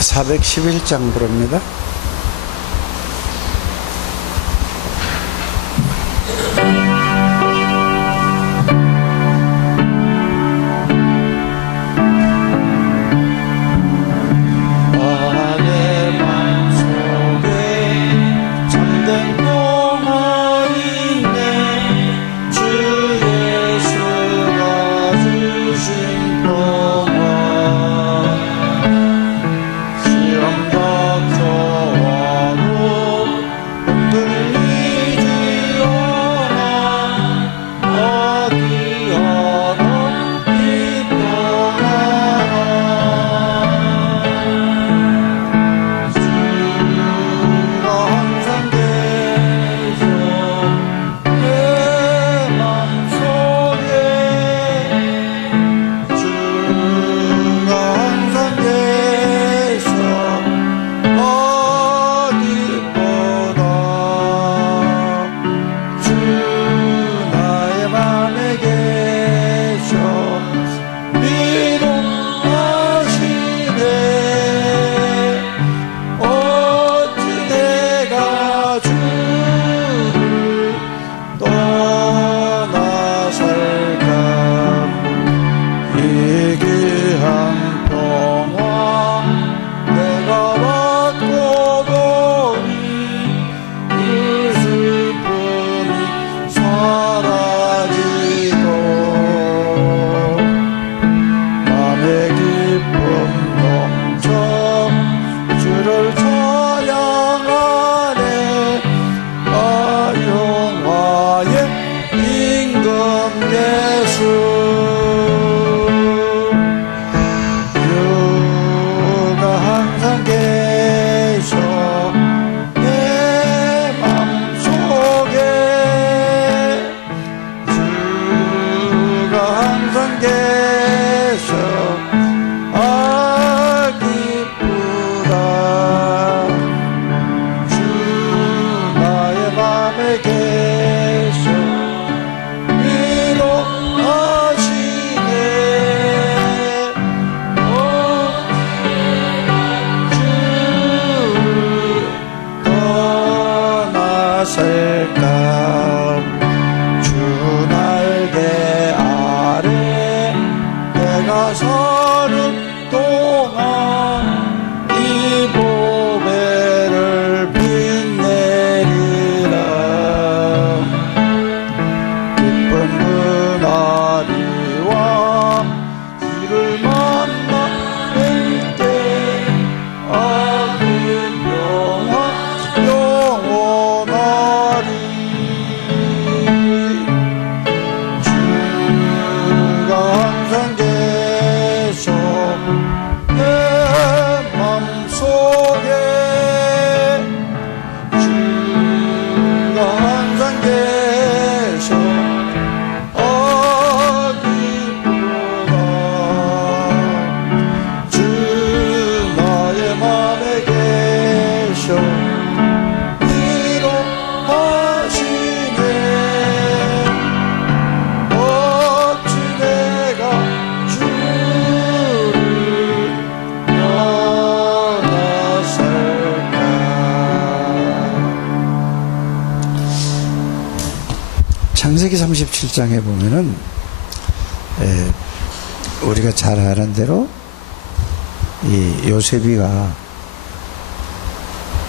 411장 부릅니다. 창세기 37장에 보면은 우리가 잘 아는 대로 이 요셉이가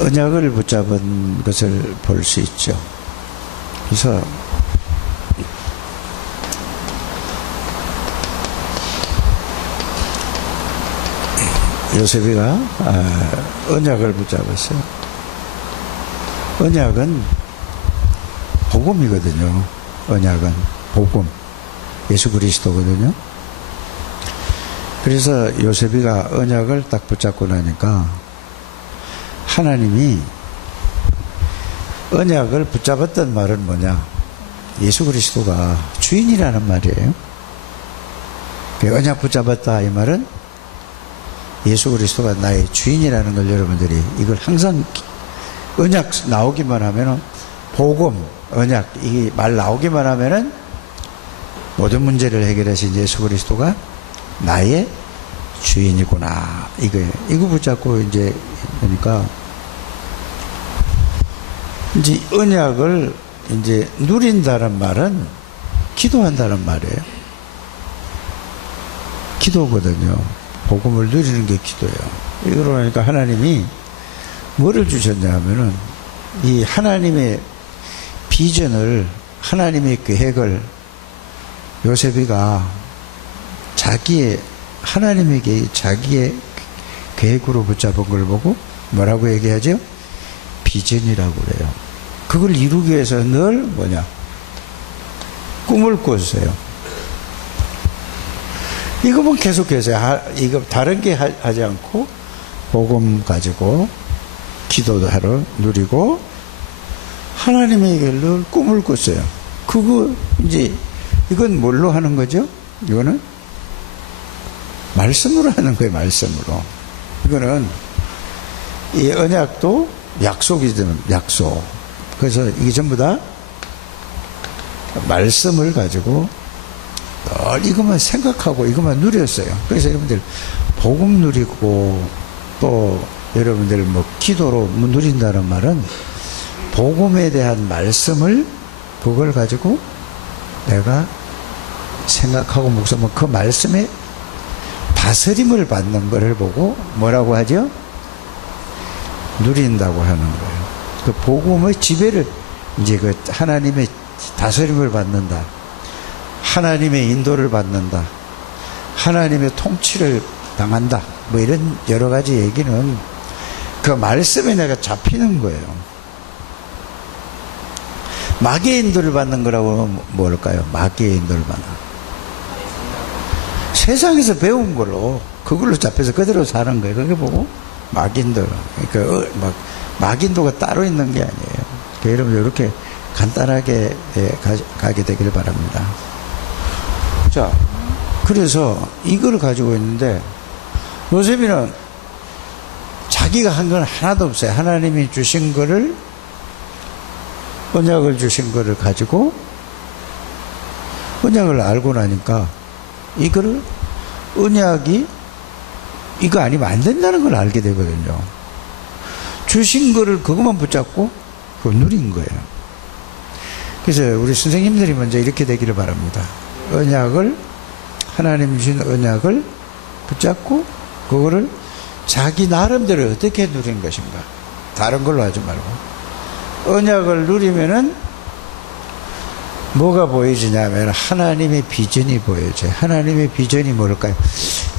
언약을 붙잡은 것을 볼 수 있죠. 그래서 요셉이가 언약을 붙잡았어요. 언약은 복음이거든요. 언약은 복음, 예수 그리스도거든요. 그래서 요셉이가 언약을 딱 붙잡고 나니까 하나님이 언약을 붙잡았던 말은 뭐냐? 예수 그리스도가 주인이라는 말이에요. 언약 붙잡았다 이 말은 예수 그리스도가 나의 주인이라는 걸 여러분들이 이걸 항상 언약 나오기만 하면은 복음, 언약 이 말 나오기만 하면은 모든 문제를 해결하신 예수 그리스도가 나의 주인이구나. 이거 붙잡고 이제, 그러니까, 이제 언약을 이제 누린다는 말은 기도한다는 말이에요. 기도거든요. 복음을 누리는 게 기도예요. 그러니까 하나님이 뭐를 주셨냐 하면은 이 하나님의 비전을, 하나님의 계획을 요셉이가 하나님에게 자기의 계획으로 붙잡은 걸 보고 뭐라고 얘기하죠? 비전이라고 그래요. 그걸 이루기 위해서 늘 꿈을 꿨어요. 이거만 계속해서 이거 다른 게 하지 않고 복음 가지고 기도도 하러 누리고 하나님에게 늘 꿈을 꿨어요. 이건 뭘로 하는 거죠? 이거는 말씀으로 하는 거예요. 말씀으로. 이거는 이 언약도 약속이든 약속. 그래서 이게 전부 다 말씀을 가지고 늘 이것만 생각하고 이것만 누렸어요. 그래서 여러분들 복음 누리고 또 여러분들 기도로 누린다는 말은 복음에 대한 말씀을 그걸 가지고 내가 생각하고 묵상하면 그 말씀에 다스림을 받는 것을 보고 뭐라고 하죠? 누린다고 하는 거예요. 그 복음의 지배를 이제 그 하나님의 다스림을 받는다. 하나님의 인도를 받는다. 하나님의 통치를 당한다. 이런 여러 가지 얘기는 그 말씀에 내가 잡히는 거예요. 마귀의 인도를 받는 거라고 하면 뭘까요? 마귀의 인도를 받는. 세상에서 배운 걸로 그걸로 잡혀서 그대로 사는 거예요. 그게 보고 마귀인도. 그러니까 마귀인도가 따로 있는 게 아니에요. 그러니까 여러분 이렇게 간단하게 가게 되기를 바랍니다. 자, 그래서 이걸 가지고 있는데 요셉이는 자기가 한 건 하나도 없어요. 하나님이 주신 거를, 언약을 주신 거를 가지고 언약을 알고 나니까 이거를 언약이 이거 아니면 안 된다는 걸 알게 되거든요. 주신 거를 그것만 붙잡고 그걸 누린 거예요. 그래서 우리 선생님들이 먼저 이렇게 되기를 바랍니다. 하나님 주신 언약을 붙잡고 그거를 자기 나름대로 어떻게 누린 것인가. 다른 걸로 하지 말고. 언약을 누리면은 뭐가 보여지냐면 하나님의 비전이 보여져요. 하나님의 비전이 뭘까요?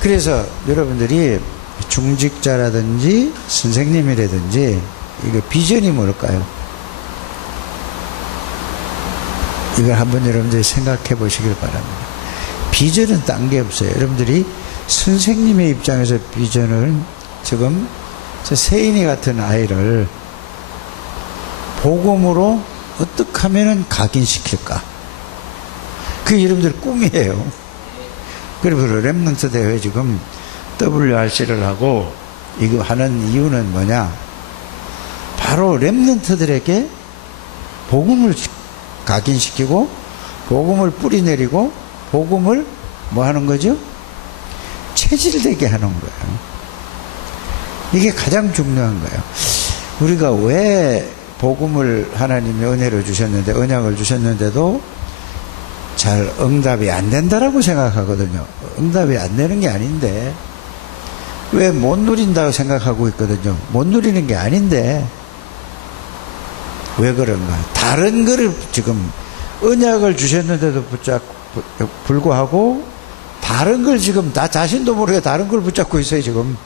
그래서 여러분들이 중직자라든지 선생님이라든지 이거 비전이 뭘까요? 이걸 한번 여러분들이 생각해 보시길 바랍니다. 비전은 딴 게 없어요. 여러분들이 선생님의 입장에서 비전을 지금 저 세인이 같은 아이를 복음으로 어떻게 하면 각인시킬까? 그게 여러분들 꿈이에요. 그래서 랩넌트 대회 지금 WRC를 하고 이거 하는 이유는 뭐냐? 바로 랩넌트들에게 복음을 각인시키고 복음을 뿌리내리고 복음을 뭐 하는 거죠? 체질되게 하는 거예요. 이게 가장 중요한 거예요. 우리가 왜 복음을 하나님이 은혜로 주셨는데, 언약을 주셨는데도 잘 응답이 안 된다라고 생각하거든요. 응답이 안 되는 게 아닌데, 왜 못 누린다고 생각하고 있거든요. 못 누리는 게 아닌데, 왜 그런가? 다른 거를 지금 언약을 주셨는데도 불구하고 다른 걸 지금 나 자신도 모르게 다른 걸 붙잡고 있어요. 지금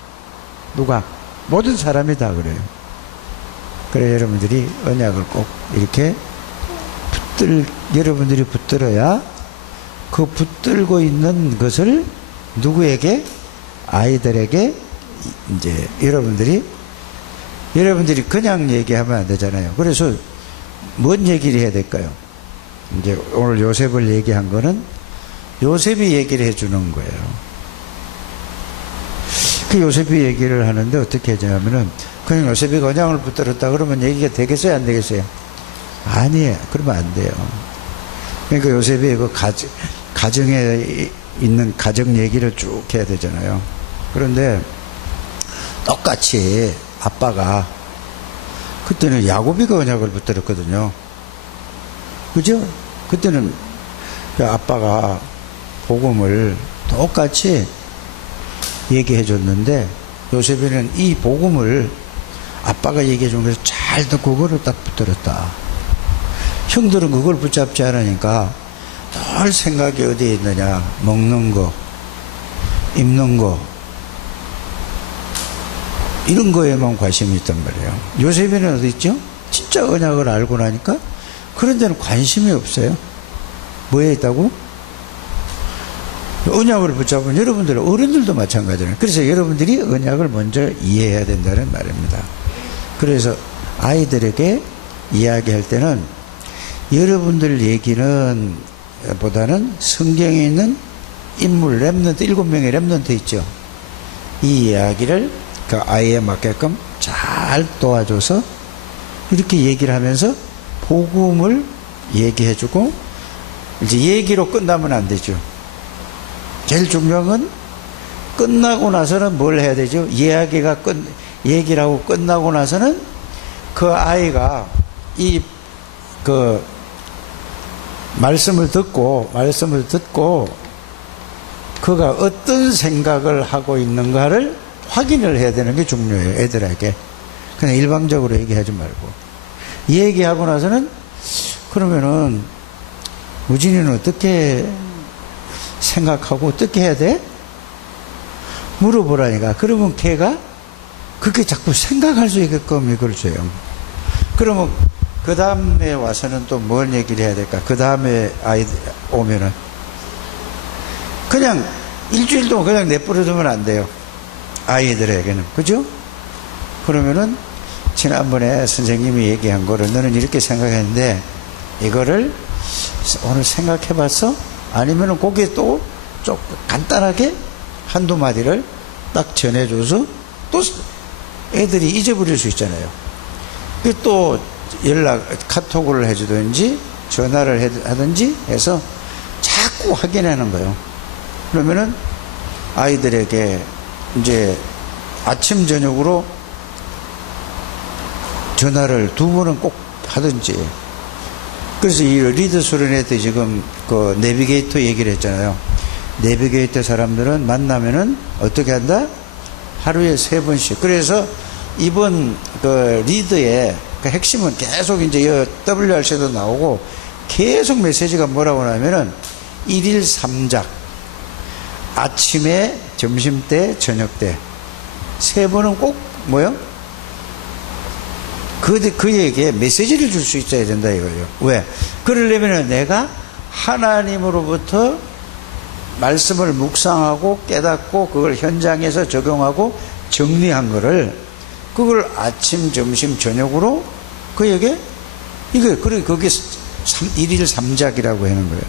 누가? 모든 사람이 다 그래요. 그래 여러분들이 언약을 꼭 이렇게 여러분들이 붙들어야 그 붙들고 있는 것을 누구에게? 아이들에게 이제 여러분들이 그냥 얘기하면 안 되잖아요. 그래서 뭔 얘기를 해야 될까요? 이제 오늘 요셉을 얘기한 거는 요셉이 얘기를 해주는 거예요. 그 요셉이 얘기를 하는데 어떻게 하냐면은 그냥 요셉이 언약을 붙들었다 그러면 얘기가 되겠어요? 안 되겠어요? 아니에요. 그러면 안 돼요. 그러니까 요셉이 그 가정에 있는 가정 얘기를 쭉 해야 되잖아요. 그런데 똑같이 아빠가 그때는 야곱이가 언약을 붙들었거든요. 그죠? 그때는 그 아빠가 복음을 똑같이 얘기해 줬는데 요셉이는 이 복음을 아빠가 얘기해 준 것을 잘 듣고 그걸 딱 붙들었다. 형들은 그걸 붙잡지 않으니까 늘 생각이 어디에 있느냐. 먹는 거, 입는 거, 이런 거에만 관심이 있단 말이에요. 요셉이는 어디 있죠? 진짜 언약을 알고 나니까 그런 데는 관심이 없어요. 뭐에 있다고? 언약을 붙잡은 여러분들, 어른들도 마찬가지예요. 그래서 여러분들이 언약을 먼저 이해해야 된다는 말입니다. 그래서 아이들에게 이야기할 때는 여러분들 얘기는 보다는 성경에 있는 인물 랩런트, 7명의 랩런트 있죠. 이 이야기를 그 아이에 맞게끔 잘 도와줘서 이렇게 얘기를 하면서 복음을 얘기해주고, 이제 얘기로 끝나면 안 되죠. 제일 중요한 건 끝나고 나서는 뭘 해야 되죠? 얘기를 하고 끝나고 나서는 그 아이가 말씀을 듣고 그가 어떤 생각을 하고 있는가를 확인을 해야 되는 게 중요해요. 애들에게 그냥 일방적으로 얘기하지 말고, 얘기하고 나서는 그러면은 우진이는 어떻게 생각하고 어떻게 해야 돼? 물어보라니까. 그러면 걔가 그렇게 자꾸 생각할 수 있게끔 이걸 줘요. 그러면 그 다음에 와서는 또 뭘 얘기를 해야 될까? 그 다음에 아이들 오면은 그냥 일주일 동안 그냥 내버려두면 안 돼요. 아이들에게는. 그죠? 그러면은 지난번에 선생님이 얘기한 거를 너는 이렇게 생각했는데 이거를 오늘 생각해봤어? 아니면은 거기에 또 좀 간단하게 한두 마디를 딱 전해줘서 또 애들이 잊어버릴 수 있잖아요. 또 카톡을 해주든지 전화를 하든지 해서 자꾸 확인하는 거예요. 그러면은 아이들에게 이제 아침 저녁으로 전화를 2번은 꼭 하든지. 그래서 이 리더 수련회 때 지금 그 내비게이터 얘기를 했잖아요. 내비게이터 사람들은 만나면은 어떻게 한다? 하루에 3번씩. 그래서 이번 그 리더의 그 핵심은 계속 이제 WRC도 나오고 계속 메시지가 뭐라고 하냐면은 1일 3작. 아침에, 점심때, 저녁때. 3번은 꼭 뭐요? 그에게 메시지를 줄 수 있어야 된다 이거예요. 왜? 그러려면 내가 하나님으로부터 말씀을 묵상하고 깨닫고 그걸 현장에서 적용하고 정리한 거를 그걸 아침, 점심, 저녁으로 그에게 그게 1일 3작이라고 하는 거예요.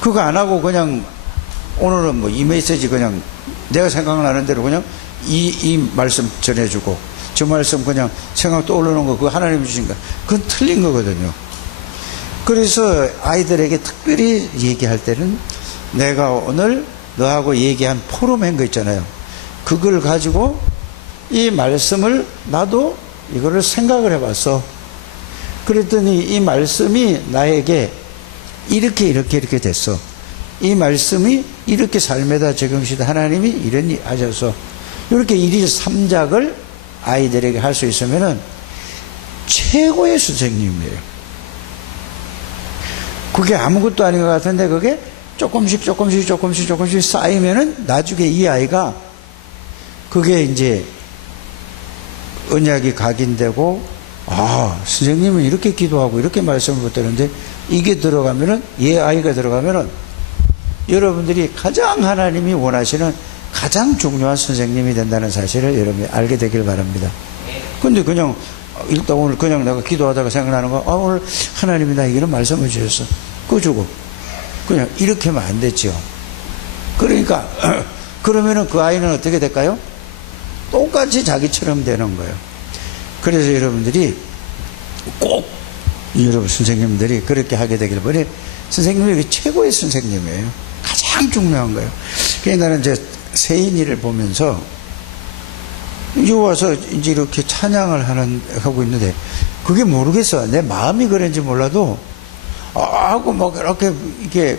그거 안 하고 그냥 오늘은 뭐 이 메시지 그냥 내가 생각나는 대로 그냥 이 말씀 전해주고 저 말씀 그냥 생각 떠오르는 거 그거 하나님 주신 거 그건 틀린 거거든요. 그래서 아이들에게 특별히 얘기할 때는 내가 오늘 너하고 얘기한 포럼한 거 있잖아요. 그걸 가지고 이 말씀을 나도 이거를 생각을 해봤어. 그랬더니 이 말씀이 나에게 이렇게 됐어. 이 말씀이 이렇게 삶에다 적용시다 하나님이 이런 일 하셔서 이렇게 1일 3작을 아이들에게 할 수 있으면은 최고의 선생님이에요. 그게 아무것도 아닌 것 같은데 그게 조금씩 쌓이면은 나중에 이 아이가 그게 이제 언약이 각인되고 선생님은 이렇게 기도하고 이렇게 말씀을 붙드는데 이게 들어가면은 아이가 들어가면은 여러분들이 가장 하나님이 원하시는 가장 중요한 선생님이 된다는 사실을 여러분이 알게 되길 바랍니다. 근데 그냥 일단 오늘 그냥 내가 기도하다가 생각나는 거 오늘 하나님이 나에게 이런 말씀을 주셨어. 그거 주고 그냥 이렇게 하면 안 되죠. 그러니까 그러면은 그 아이는 어떻게 될까요? 똑같이 자기처럼 되는 거예요. 그래서 여러분들이 꼭 여러분 선생님들이 그렇게 하게 되길 바래. 선생님이 최고의 선생님이에요. 가장 중요한 거예요. 그래서 나는 이제 세인이를 보면서 이제 와서 이제 이렇게 찬양을 하고 있는데, 그게 모르겠어. 내 마음이 그런지 몰라도, 하고 막 이렇게, 이게,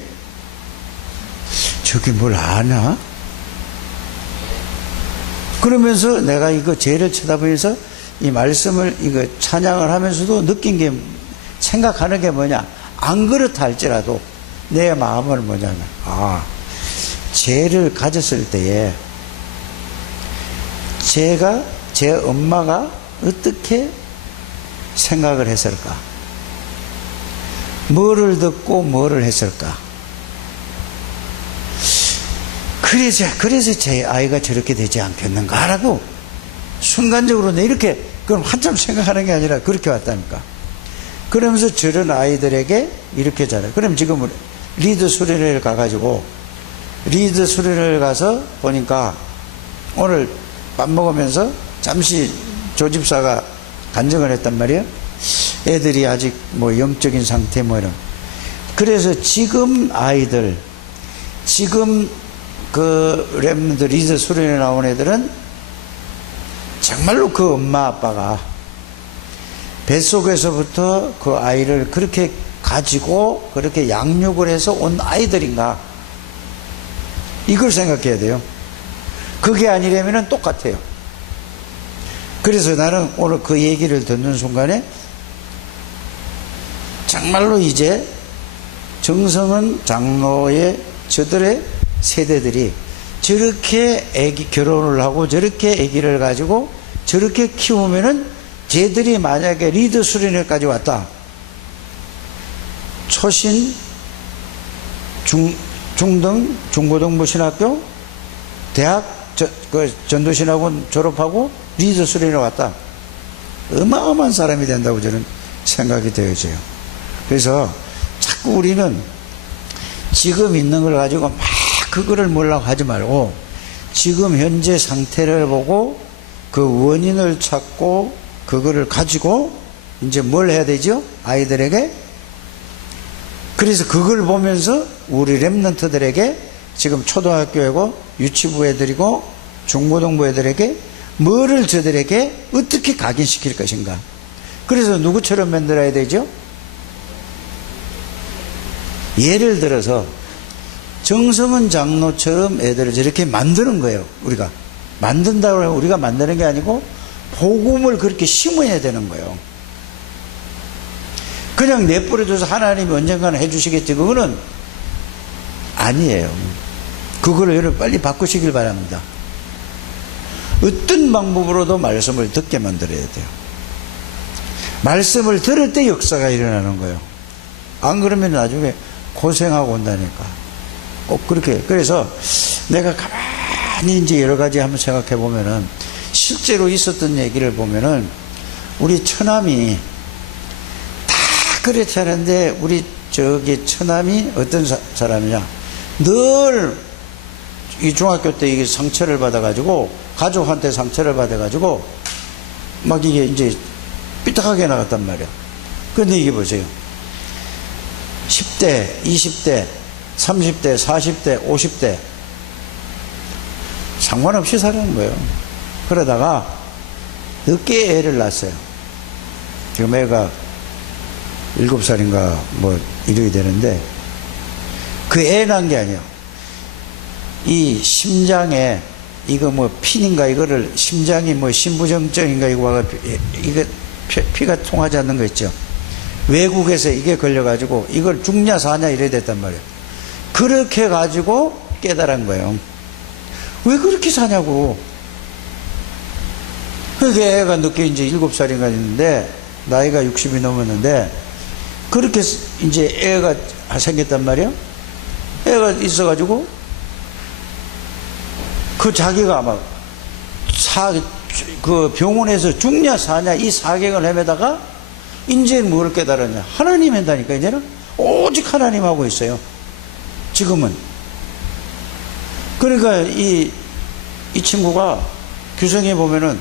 저기 뭘 아나? 그러면서 내가 이거 죄를 쳐다보면서 이 말씀을, 이거 찬양을 하면서도 느낀 게, 생각하는 게 뭐냐? 안 그렇다 할지라도 내 마음은 뭐냐면, 죄를 가졌을 때에 제 엄마가 어떻게 생각을 했을까? 뭐를 듣고 뭐를 했을까? 그래서 제 아이가 저렇게 되지 않겠는가라고 순간적으로 내 이렇게, 그럼 한참 생각하는 게 아니라 그렇게 왔다니까. 그러면서 저런 아이들에게 이렇게 잘해. 그럼 지금 리드 수련회를 가가지고, 리드 수련회를 가서 보니까 오늘 밥 먹으면서 잠시 조집사가 간증을 했단 말이에요. 애들이 아직 뭐 영적인 상태 뭐 이런. 그래서 지금 아이들, 지금 그 렘넌트 리드 수련회 나온 애들은 정말로 그 엄마 아빠가 뱃속에서부터 그 아이를 그렇게 가지고 그렇게 양육을 해서 온 아이들인가, 이걸 생각해야 돼요. 그게 아니라면 똑같아요. 그래서 나는 오늘 그 얘기를 듣는 순간에 정말로 이제 정성은 장로의 저들의 세대들이 저렇게 결혼을 하고 저렇게 아기를 가지고 저렇게 키우면은, 쟤들이 만약에 리드 수련회까지 왔다, 초신, 중등, 중고등부 신학교, 대학, 전도신학원 졸업하고 리드 수련회 왔다, 어마어마한 사람이 된다고 저는 생각이 되어져요. 그래서 자꾸 우리는 지금 있는 걸 가지고 막 그거를 뭐라고 하지 말고, 지금 현재 상태를 보고 그 원인을 찾고 그거를 가지고 이제 뭘 해야 되죠? 아이들에게. 그래서 그걸 보면서 우리 렘넌트들에게, 지금 초등학교이고 유치부 애들이고 중고등부 애들에게 뭐를 저들에게 어떻게 각인시킬 것인가. 그래서 누구처럼 만들어야 되죠? 예를 들어서 정성은 장로처럼 애들을 저렇게 만드는 거예요. 우리가 만든다고 하면 우리가 만드는 게 아니고 복음을 그렇게 심어야 되는 거예요. 그냥 내버려둬서 하나님이 언젠가는 해주시겠지, 그거는 아니에요. 그거를 여러분 빨리 바꾸시길 바랍니다. 어떤 방법으로도 말씀을 듣게 만들어야 돼요. 말씀을 들을 때 역사가 일어나는 거예요. 안 그러면 나중에 고생하고 온다니까. 꼭 그렇게. 그래서 내가 가만히 이제 여러 가지 한번 생각해 보면은, 실제로 있었던 얘기를 보면은, 우리 처남이 다 그렇지 않은데, 우리 저기 처남이 어떤 사람이냐, 늘 이 중학교 때 이게 상처를 받아가지고, 가족한테 상처를 받아가지고 막 이게 이제 삐딱하게 나갔단 말이야. 그런데 이게 보세요. 10대, 20대, 30대, 40대, 50대 상관없이 살아는 거예요. 그러다가 늦게 애를 낳았어요. 지금 애가 7살인가 뭐 이렇게 되는데, 그 애 낳은 게 아니에요. 이 심장에 이거 뭐 핀인가, 이거를 심장이 뭐 신부정증인가 이거 와가 이거 피가 통하지 않는 거 있죠. 외국에서 이게 걸려가지고 이걸 죽냐 사냐 이래 됐단 말이에요. 그렇게 가지고 깨달은 거예요. 왜 그렇게 사냐고. 그게 애가 늦게 이제 7살인가 있는데 나이가 60이 넘었는데, 그렇게 이제 애가 생겼단 말이에요. 애가 있어가지고 그 자기가 막 그 병원에서 죽냐 사냐 이 사경을 헤매다가 이제 뭘 깨달았냐, 하나님 한다니까. 이제는 오직 하나님 하고 있어요 지금은. 그러니까 이 친구가 규성에 보면은,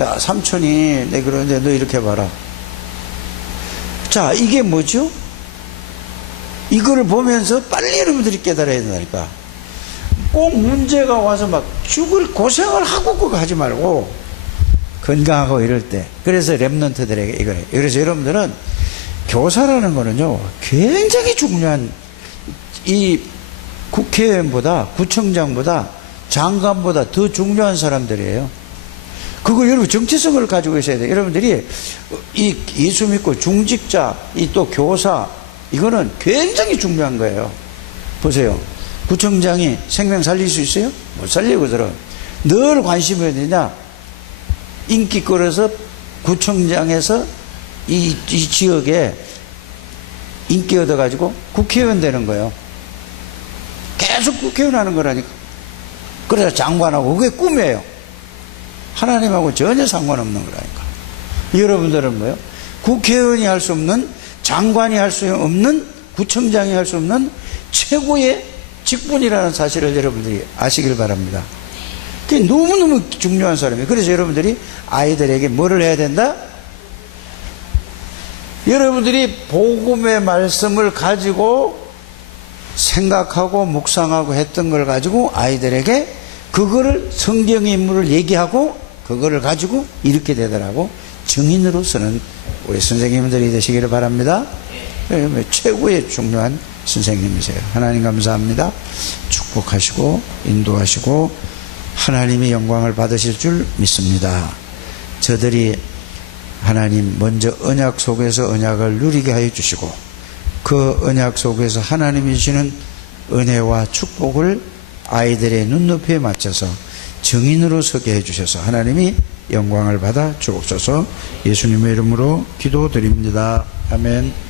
야 삼촌이 내 그러는데 너 이렇게 봐라. 자, 이게 뭐죠? 이거를 보면서 빨리 여러분들이 깨달아야 된다니까. 꼭 문제가 와서 막 죽을 고생을 하고 그거 하지 말고 건강하고 이럴 때. 그래서 랩런트들에게 이거예요. 그래서 여러분들은 교사라는 거는요, 굉장히 중요한, 이 국회의원보다, 구청장보다, 장관보다 더 중요한 사람들이에요. 그거 여러분 정체성을 가지고 있어야 돼요. 여러분들이 이 예수 믿고 중직자, 이 또 교사, 이거는 굉장히 중요한 거예요. 보세요. 구청장이 생명 살릴 수 있어요? 못 살리거든. 늘 관심이 어디냐? 인기 끌어서 구청장에서 이 지역에 인기 얻어가지고 국회의원 되는 거예요. 계속 국회의원 하는 거라니까. 그래서 장관하고 그게 꿈이에요. 하나님하고 전혀 상관없는 거라니까. 여러분들은 뭐예요? 국회의원이 할 수 없는, 장관이 할 수 없는, 구청장이 할 수 없는 최고의 직분이라는 사실을 여러분들이 아시길 바랍니다. 그게 너무너무 중요한 사람이에요. 그래서 여러분들이 아이들에게 뭐를 해야 된다? 여러분들이 복음의 말씀을 가지고 생각하고 묵상하고 했던 걸 가지고 아이들에게 그거를 성경의 인물을 얘기하고 그거를 가지고 이렇게 되더라고. 증인으로서는 우리 선생님들이 되시기를 바랍니다. 최고의 중요한 선생님이세요. 하나님 감사합니다. 축복하시고 인도하시고 하나님의 영광을 받으실 줄 믿습니다. 저들이 하나님 먼저 언약 속에서 언약을 누리게 하여 주시고 그 언약 속에서 하나님이 주시는 은혜와 축복을 아이들의 눈높이에 맞춰서 증인으로 서게 해주셔서 하나님이 영광을 받아 주옵소서. 예수님의 이름으로 기도드립니다. 아멘.